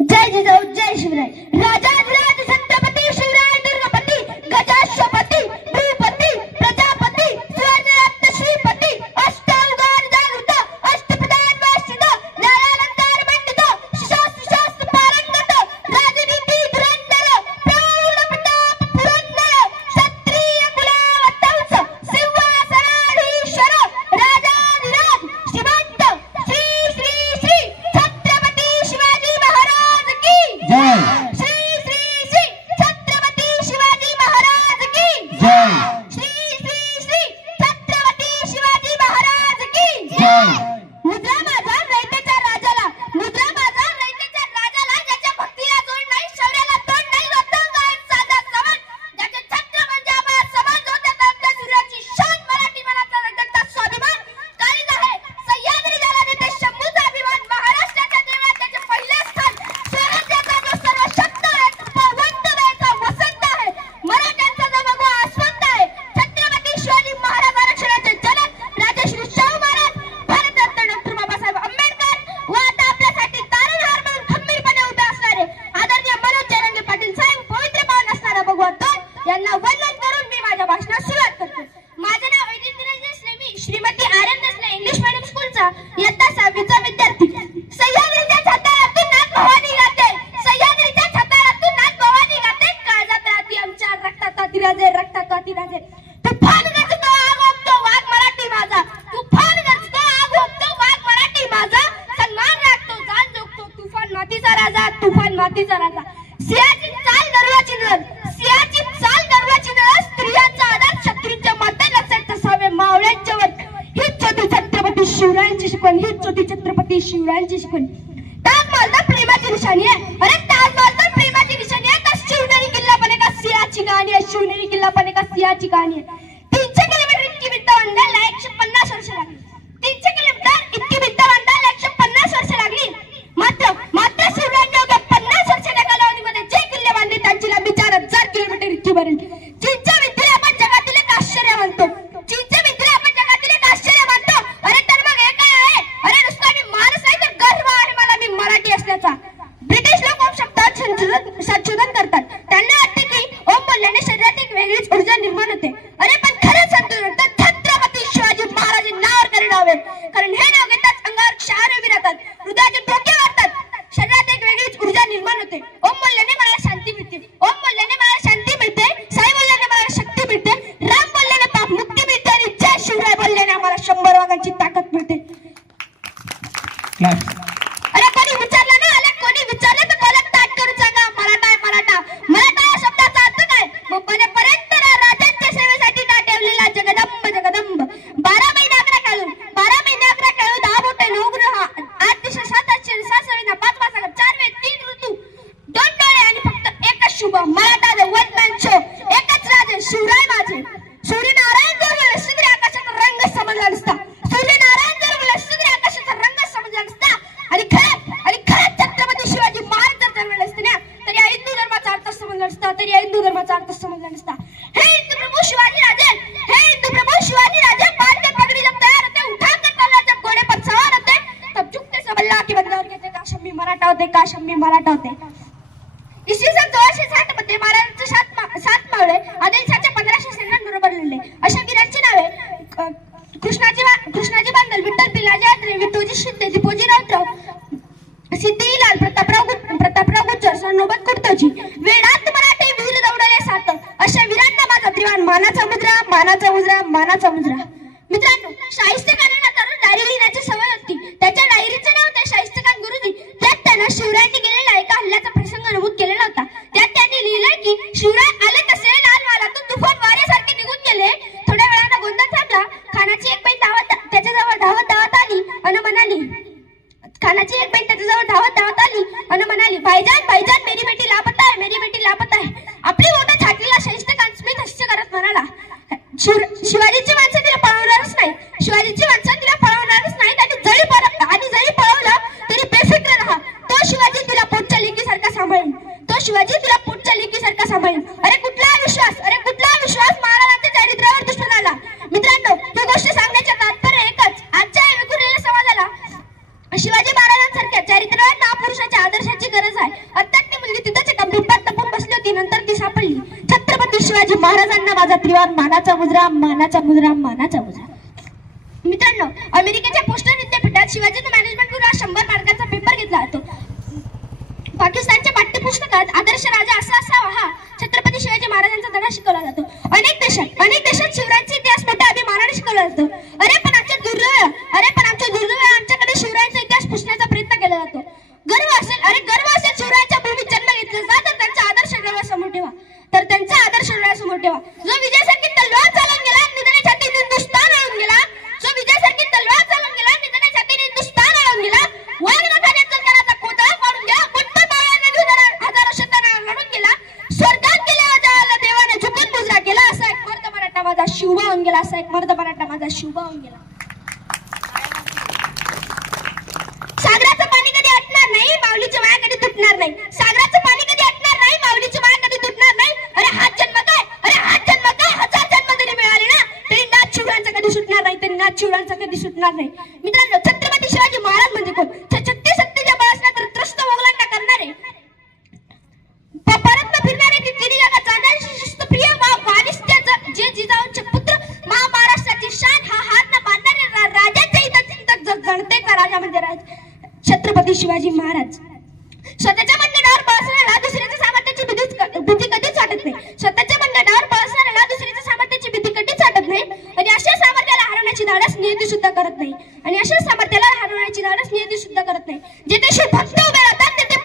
जय जिजाऊ जय शिवराय. राजाधिराज छत्रपती शिवराय दुर्गपती गजाश्वपती मीडियम इयत्ता सहावीचा विद्यार्थी. सह्याद्रीच्या छताळातून नाथ भवानी गाते सह्याद्रीच्या छताळातून नाथ भवानी गाते काळजात राहती आमच्या रक्तात अतिराजे रक्तात अतिराजे तुफान गरजतो आग ओकतो वाघ मराठी माझा. तुफान गरजतो आग वाघ मराठी माझा. सन्मान राखतो जोगतो तुफान मातीचा राजा तुफान मातीचा शिवरायांची शिकवण. ताजमहल तर प्रेमाची निशाणी आहे. अरे ताजमहल तर प्रेमाची निशाणी आहे. का शिवनेरी किल्ला पण एका सियाची कहाणी आहे. शिवनेरी किल्ला पण एका सियाची कहाणी आहे. संशोधन करतात. त्यांना वाटते की ओम बोलल्याने शरीरात एक वेगळीच ऊर्जा निर्माण होते. अरे पण खरंच संतुलन तर छत्रपती शिवाजी महाराज हे नावावर करीत हवे कारण हे नाव घेताच अंगावर क्षार उभी राहतात. हृदयाचे डोके वाढतात. शरीरात एक वेगळीच ऊर्जा निर्माण होते. ओम बोलल्याने मला शांती मिळते. ओम बोलल्याने मला शांती मिळते. साई बोलल्याने मला शक्ती मिळते. राम बोलल्याने पाप मुक्ती मिळते. आणि जय शिवराय बोलल्याने आम्हाला शंभर वाघांची ताकद मिळते. हिंदू धर्माचा अर्थ समजला नसता. हे हिंदू प्रभू शिवाजी राजे हे हिंदू प्रभू शिवाजी राजे बांधते पगडी जब तयार होते उठा कर तलवार जब घोड़े पर सवार होते. तब झुकते सब अल्लाह के बंदावर कहते काश हम मराठा होते काश हम मराठा होते? इसवी सन सोळाशे साठमध्ये महाराजांचे सात सात मावळे आदिलशाच्या पंधराशे सैन्यांबरोबर लढले अशा वीरांची नावे कृष्णाजी कृष्णाजी बांधल विठ्ठल पिलाजी आत्रे विठोजी शिंदे दिपोजी राऊतराव सिद्धिलाल प्रतापराव प्रतापराव गुज्जर सरनोबत कुर्तोजी वेळा मानाचा मुजरा मानाचा मुजरा मानाचा मुजरा मित्रांनो शाहिस्तेखानाला तरुण डायरी लिहिण्याची सवय होती. त्याच्या डायरीचे नाव होते शाहिस्तेखान गुरुजी. त्यात त्यांना शिवरायांनी केलेला एका हल्ल्याचा प्रसंग नमूद केलेला होता. त्यात त्यांनी लिहिलंय की शिवराय आले तसे लाल वालातून तुफान वाऱ्यासारखे निघून गेले. थोड्या वेळानं गोंधळ थांबला. खानाची एक बाई धावत त्याच्याजवळ धावत धावत आली आणि म्हणाली खानाची एक बहीण त्याच्याजवळ धावत धावत आली आणि म्हणाली भाईजान भाईजान शिवाजीची माणसं तिला पळवणारच नाही शिवाजीची शिवाजी महाराजांना माझा त्रिवार मानाचा मुजरा मानाचा मुजरा मानाचा मुजरा. मित्रांनो अमेरिकेच्या पोस्टल विद्यापीठात शिवाजी मॅनेजमेंट गुरु हा शंभर मार्काचा पेपर घेतला जातो. पाकिस्तानच्या पाठ्यपुस्तकात आदर्श राजा असा असावा हा छत्रपती शिवाजी महाराजांचा धडा शिकवला जातो. अनेक देशात अनेक देशात शिवरायांचा इतिहास मोठ्या अभिमानाने शिकवला जातो. अरे पण आमच्या दुर्दैव अरे पण असा एक मर्द मराठा माझा शुभ होऊन गेला. सागराचं पाणी कधी आटणार नाही? माऊलीची मायाकडे कधी तुटणार नाही? सागराचं पाणी कधी आटणार नाही? माऊलीची मायाकडे कधी तुटणार नाही? अरे हात जन्म काय? अरे हात जन्म काय? हजार जन्म जरी मिळाले ना? तरी नाथ शिवरांचा कधी सुटणार नाही? तरी नाथ शिवरांचा कधी सुटणार नाही? मित्रांनो छत्रपती शिवाजी महाराज म्हणजे कोण? शिवाजी महाराज.